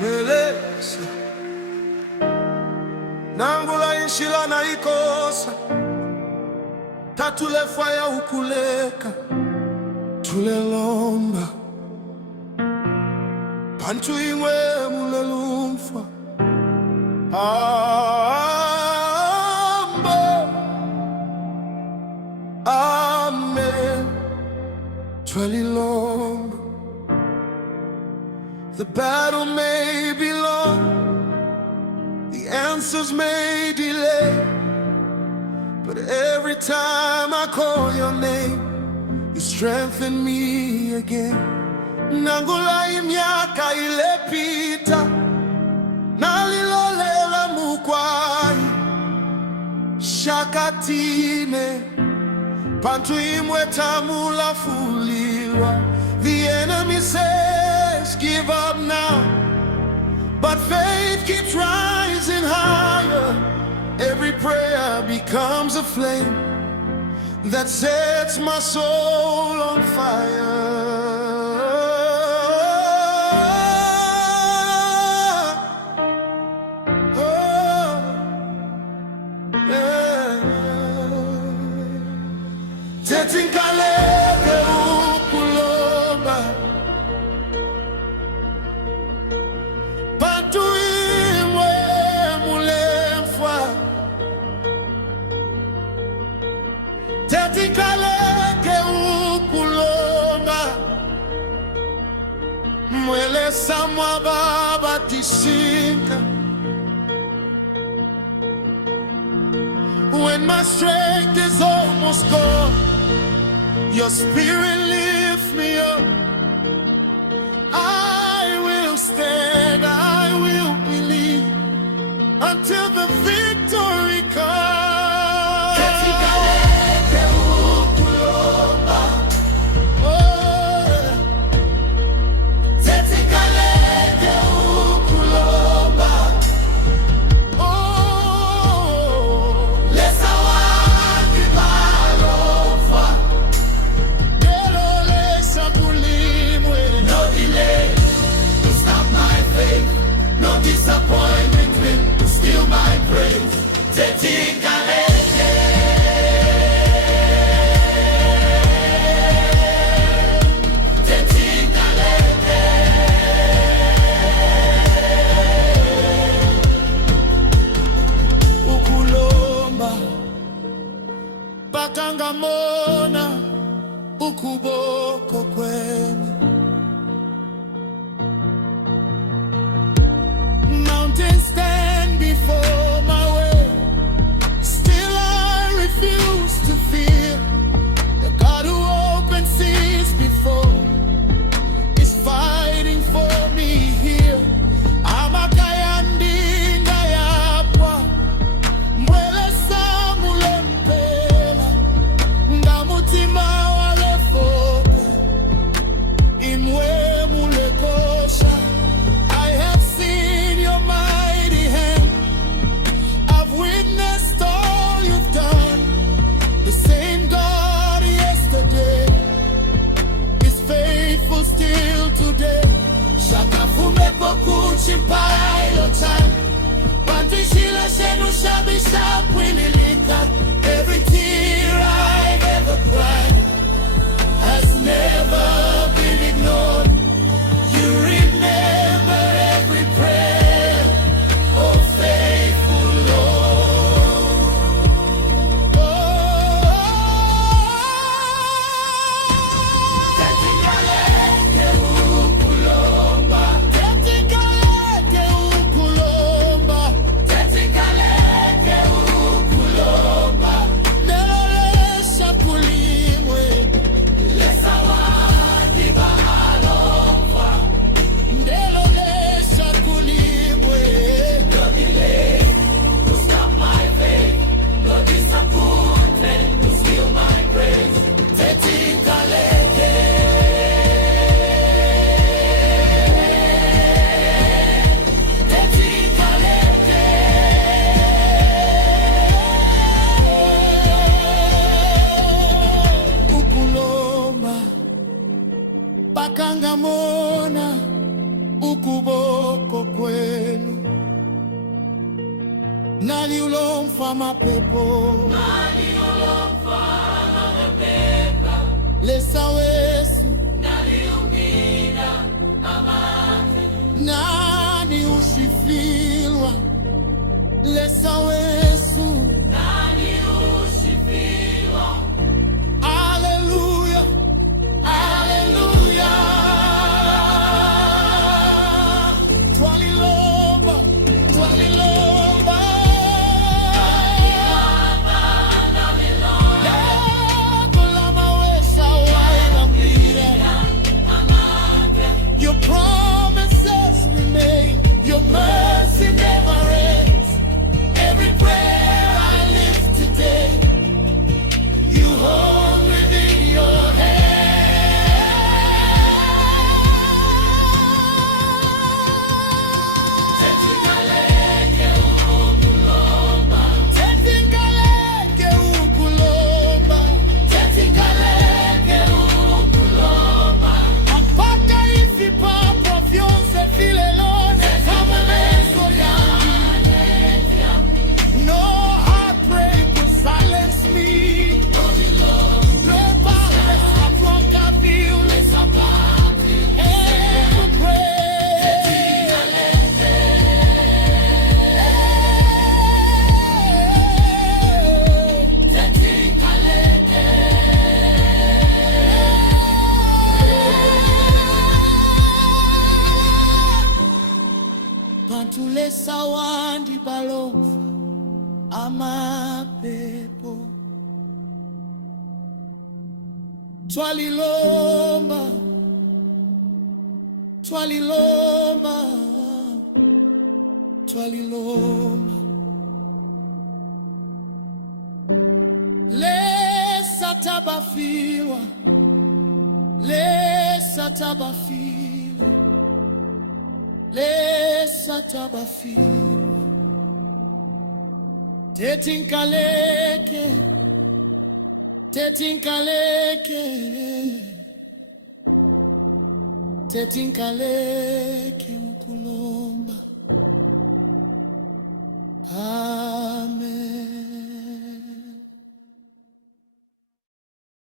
melesa nangula inshila na ikosa tatulefaya ukuleka tulelomba pantu imwe mulelumfa amen twelilomba. The battle may be long, the answers may delay, but every time I call your name, you strengthen me again. Nangula imyaka ilepita, nalilolela mukwai, shakatine, pantu imwe tamula fulilwa. The enemy says give up now, but faith keeps rising higher. Every prayer becomes a flame that sets my soul on fire. Teti Nkaleke Ukulomba, pantu imwe mulemfa. Teti Nkaleke Ukulomba, mwele samwa baba tishinka. When my strength is almost gone, your spirit lifts me up. I will stand, I will believe until the victory comes. Teti Nkaleke Ukulomba, oh, Teti Nkaleke Ukulomba, oh, lesa waki balofa. No delay to stop my faith, no disappointment will steal my praise. Teti Nkaleke, Teti Nkaleke, Ukulomba, bakangamona ukuboko kwenu. Mountains stand before my way, still I refuse to fear. The God who opened seas before is fighting for me here. Amakayandi ngayapwa, mwele samule mpela, ngamutima walefoke, imwe mulekosha. I have seen your mighty hand, I've witnessed all you've done. The same God yesterday is faithful still today. Shakafume pokuchi pilot, Pantishila shenu shabisha kwililika. Every tear I've ever cried has never been ignored. You remember every prayer, oh faithful Lord. Teti Nkaleke Ukulomba, Teti Nkaleke Ukulomba, Teti Nkaleke Ukulomba. Nelolesha kulimwe, lesa waki bahalomfa. Nelolesha kulimwe. No delay to stop my faith, no disappointment to steal my praise. Teti Nkaleke, Teti Nkaleke, Ukulomba, bakangamona ukuboko kwenu nali ulomfa mapepo lesa wesu nani ushifilwa lesa wesu Hallelujah, hallelujah. Twalilomba, twalilomba. Kulama wesa waina mbire. Your promises remain, your mercy never ends. Every prayer I lift today, you hold within your hand. Teti Nkaleke Ukulomba, Teti Nkaleke Ukulomba, Teti Nkaleke Ukulomba. Mpaka ifipapo vyonse vilelone kama meso yangu. No heartbreak will silence me. Pantule sawandi balova amapepo twalilomba, twalilomba, twalilomba. Lesa tabafilwa, lesa tabafilwa, lesa tabafilwa. Teti Nkaleke, Teti Nkaleke, Teti Nkaleke Ukulomba. Amen.